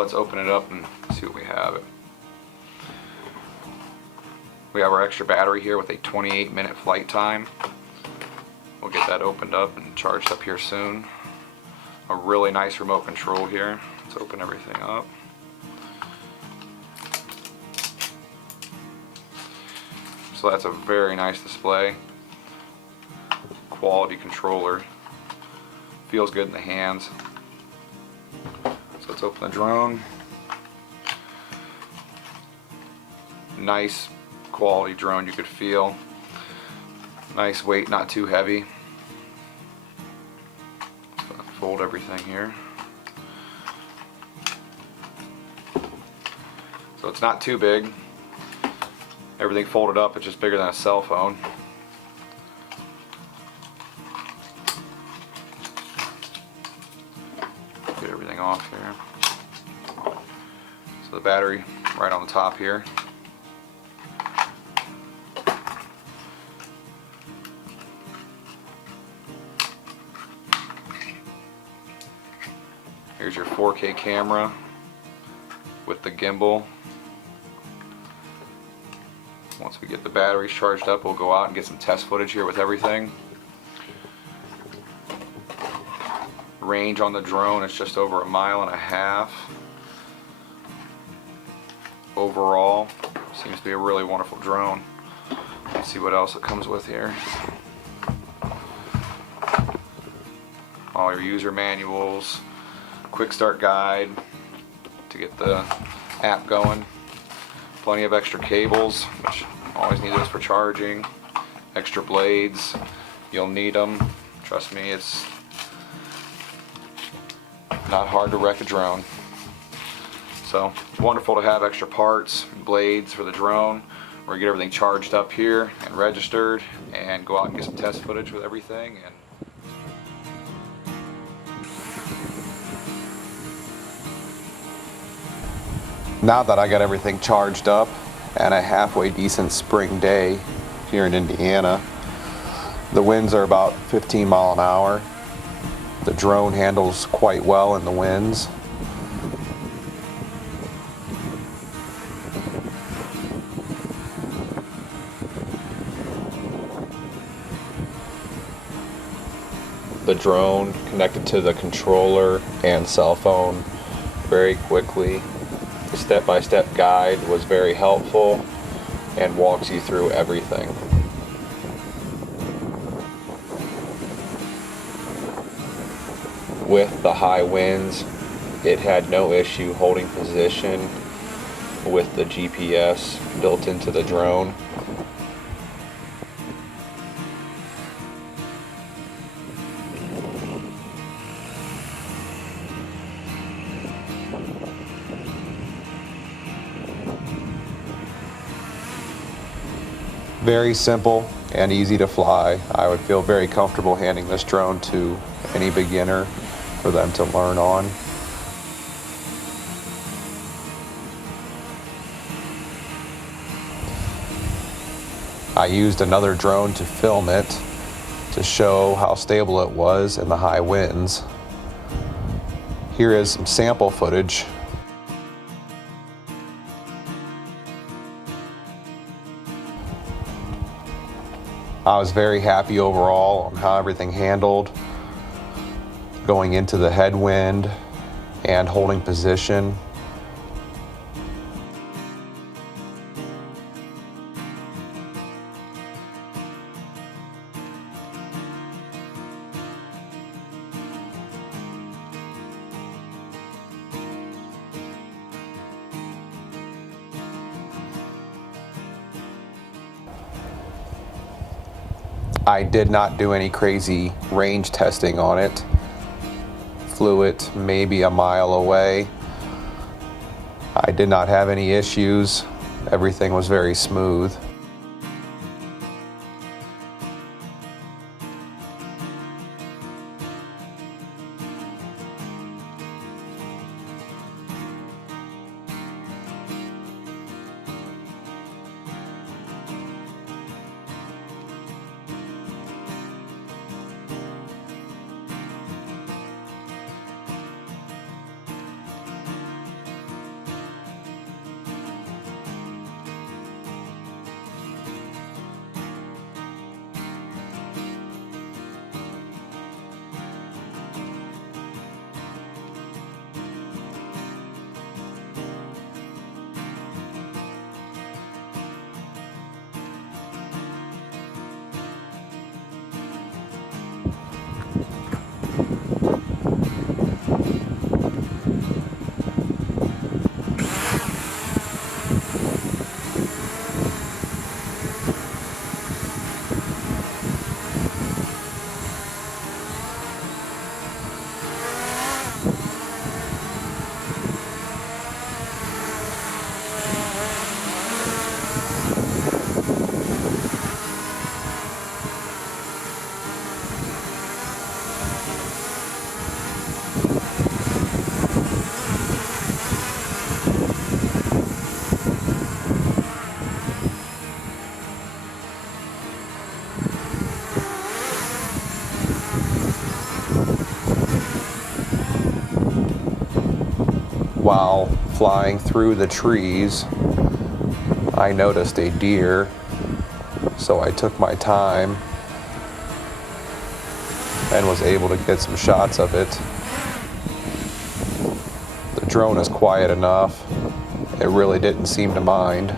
let's open it up and see what we have. We have our extra battery here with a 28-minute flight time. We'll get that opened up and charged up here soon. A really nice remote control here. Let's open everything up. So that's a very nice display. Quality controller. Feels good in the hands. So let's open the drone. Nice quality drone, you could feel. Nice weight, not too heavy. Fold everything here. So it's not too big. Everything folded up, it's just bigger than a cell phone. Get everything off here. So the battery right on the top here. Here's your 4K camera with the gimbal. Once we get the batteries charged up, we'll go out and get some test footage here with everything. Range on the drone is just over 1.5 miles. Overall, seems to be a really wonderful drone. Let's see what else it comes with here. All your user manuals, quick start guide to get the app going. Plenty of extra cables, which always need those for charging. Extra blades, you'll need them. Trust me, it's not hard to wreck a drone. So wonderful to have extra parts, blades for the drone. We're gonna get everything charged up here and registered and go out and get some test footage with everything. And now that I got everything charged up and a halfway decent spring day here in Indiana, the winds are about 15 miles an hour. The drone handles quite well in the winds. The drone connected to the controller and cell phone very quickly. The step-by-step guide was very helpful and walks you through everything. With the high winds, it had no issue holding position with the GPS built into the drone. Very simple and easy to fly. I would feel very comfortable handing this drone to any beginner for them to learn on. I used another drone to film it to show how stable it was in the high winds. Here is some sample footage. I was very happy overall on how everything handled, going into the headwind and holding position. I did not do any crazy range testing on it. Flew it maybe a mile away. I did not have any issues. Everything was very smooth. while flying through the trees, I noticed a deer, so I took my time and was able to get some shots of it. The drone is quiet enough, it really didn't seem to mind.